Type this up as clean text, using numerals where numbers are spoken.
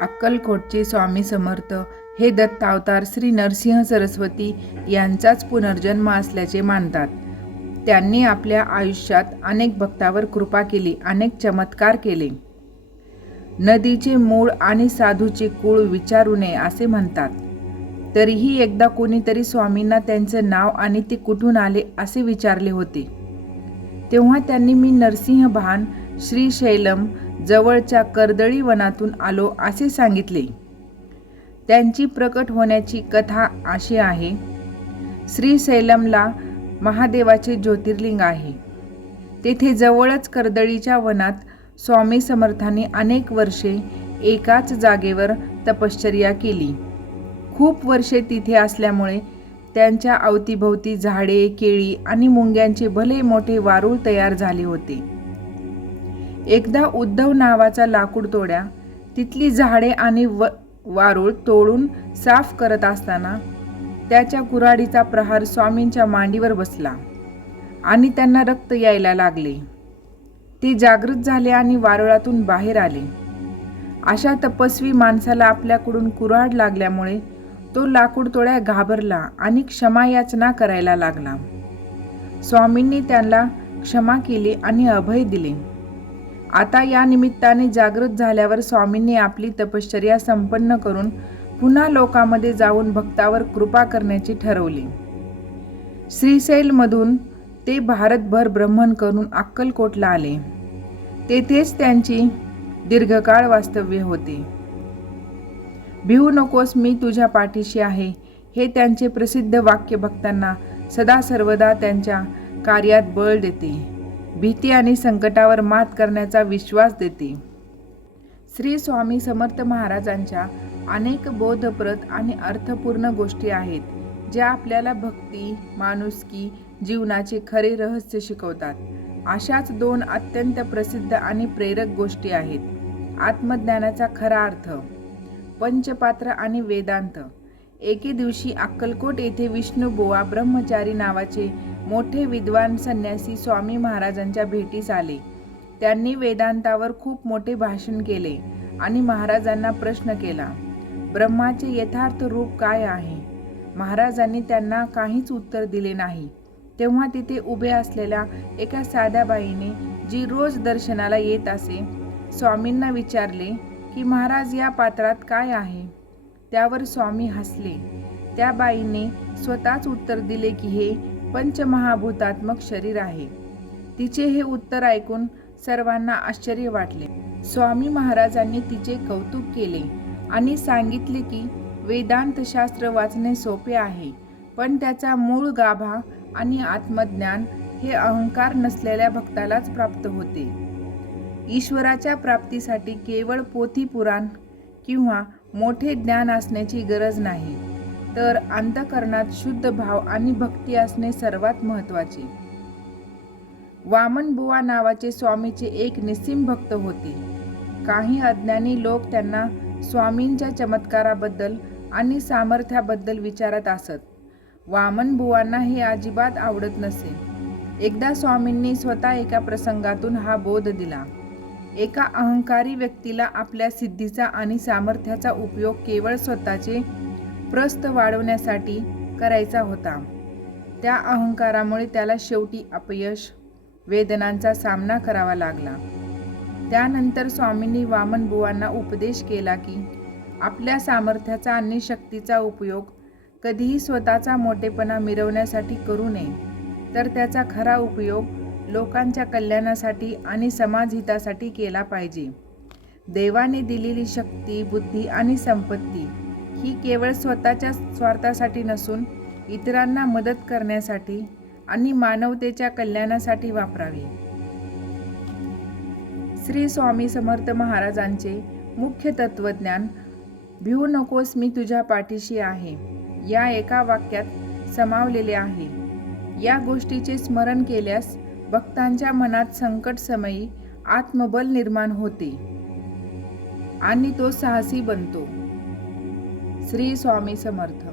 अक्कलकोटचे स्वामी समर्थ हे दत्त अवतार श्री नरसिंह सरस्वती यांचाच पुनर्जन्म असल्याचे मानतात. त्यांनी आपल्या आयुष्यात अनेक भक्तांवर कृपा केली, अनेक चमत्कार केले. नदीचे मूळ आणि साधूचे कुळ विचारू नये असे म्हणतात. तरीही एकदा कोणीतरी स्वामींना त्यांचं नाव आणि ते कुठून आले असे विचारले होते. तेव्हा त्यांनी मी नरसिंह भान श्रीशैलम जवळच्या कर्दळी वनातून आलो असे सांगितले. त्यांची प्रकट होण्याची कथा अशी आहे. श्रीशैलमला महादेवाचे ज्योतिर्लिंग आहे. तेथे जवळच कर्दळीच्या वनात स्वामी समर्थांनी अनेक वर्षे एकाच जागेवर तपश्चर्या केली. खूप वर्षे तिथे असल्यामुळे त्यांच्या अवतीभोवती झाडे, केळी आणि मुंग्यांचे भले मोठे वारूळ तयार झाले होते. एकदा उद्धव नावाचा लाकूडतोड्या तिथली झाडे आणि वारूळ तोडून साफ करत असताना त्याच्या कुऱ्हाडीचा प्रहार स्वामींच्या मांडीवर बसला आणि त्यांना रक्त यायला लागले. ते जागृत झाले आणि वारुळातून बाहेर आले. अशा तपस्वी माणसाला आपल्याकडून कुऱ्हाड लागल्यामुळे तो लाकूडतोड्या घाबरला आणि क्षमा याचना करायला लागला. स्वामींनी त्यांना क्षमा केली आणि अभय दिले. आता या निमित्ताने जागृत झाल्यावर स्वामींनी आपली तपश्चर्या संपन्न करून पुन्हा लोकांमध्ये जाऊन भक्तावर कृपा करण्याचे ठरवले. श्रीशैलमधून ते भारतभर भ्रमण करून अक्कलकोटला आले. तेथेच त्यांची दीर्घकाळ वास्तव्य होते. भिवू नकोस, मी तुझ्या पाठीशी आहे, हे त्यांचे प्रसिद्ध वाक्य भक्तांना सदा सर्वदा त्यांच्या कार्यात बळ देते, भीती आणि संकटावर मात करण्याचा विश्वास देते. श्री स्वामी समर्थ महाराजांच्या अनेक बोधप्रद आणि अर्थपूर्ण गोष्टी आहेत, ज्या आपल्याला भक्ती, माणुसकी, जीवनाचे खरे रहस्य शिकवतात. अशाच दोन अत्यंत प्रसिद्ध आणि प्रेरक गोष्टी आहेत. आत्मज्ञानाचा खरा अर्थ, पंचपात्र आणि वेदांत. एके दिवशी अक्कलकोट येथे विष्णुबुवा ब्रह्मचारी नावाचे मोठे विद्वान संन्यासी स्वामी महाराजांच्या भेटीस आले. त्यांनी वेदांतावर खूप मोठे भाषण केले आणि महाराजांना प्रश्न केला, ब्रह्माचे यथार्थ रूप काय आहे? महाराजांनी त्यांना काहीच उत्तर दिले नाही. तेव्हा तिथे उभे असलेल्या एका साध्या बाईने, जी रोज दर्शनाला येत असे, स्वामींना विचारले की महाराज, या पात्रात काय आहे? त्यावर स्वामी हसले. त्या बाईने स्वतःच उत्तर दिले की हे पंचमहाभूतात्मक शरीर आहे. तिचे हे उत्तर ऐकून सर्वांना आश्चर्य वाटले. स्वामी महाराजांनी तिचे कौतुक केले आणि सांगितले की वेदांत शास्त्र वाचणे सोपे आहे, पण त्याचा मूळ गाभा आणि आत्मज्ञान हे अहंकार नसलेल्या भक्तालाच प्राप्त होते. ईश्वराच्या प्राप्तीसाठी केवळ पोथी पुराण किंवा मोठे ज्ञान असण्याची गरज नाही, तर अंतःकरणात शुद्ध भाव आणि भक्ती असणे सर्वात महत्त्वाचे. वामनबुवा नावाचे स्वामीचे एक निस्सीम भक्त होते. काही अज्ञानी लोक त्यांना स्वामींच्या चमत्काराबद्दल आणि सामर्थ्याबद्दल विचारत असत. वामनबुवांना हे अजिबात आवडत नसे. एकदा स्वामींनी स्वतः एका प्रसंगातून हा बोध दिला. एका अहंकारी व्यक्तीला आपल्या सिद्धीचा आणि सामर्थ्याचा उपयोग केवळ स्वतःचे प्रस्थ वाढवण्यासाठी करायचा होता. त्या अहंकारामुळे त्याला शेवटी अपयश, वेदनांचा सामना करावा लागला. त्यानंतर स्वामींनी वामनबुवांना उपदेश केला की आपल्या सामर्थ्याचा आणि शक्तीचा उपयोग कधीही स्वतःचा मोठेपणा मिरवण्यासाठी करू नये, तर त्याचा खरा उपयोग लोकांच्या कल्याणासाठी आणि समाजहितासाठी केला पाहिजे. देवाने दिलेली शक्ती, बुद्धी आणि संपत्ती ही केवळ स्वतःच्या स्वार्थासाठी नसून इतरांना मदत करण्यासाठी आणि मानवतेच्या कल्याणासाठी वापरावी. श्री स्वामी समर्थ महाराजांचे मुख्य तत्वज्ञान, भिवू नकोस, मी तुझ्या पाठीशी आहे, या एका वाक्यात समावलेले आहे. या गोष्टीचे स्मरण केल्यास भक्तांच्या मनात संकटसमयी आत्मबल निर्माण होते आणि तो साहसी बनतो. श्री स्वामी समर्थ.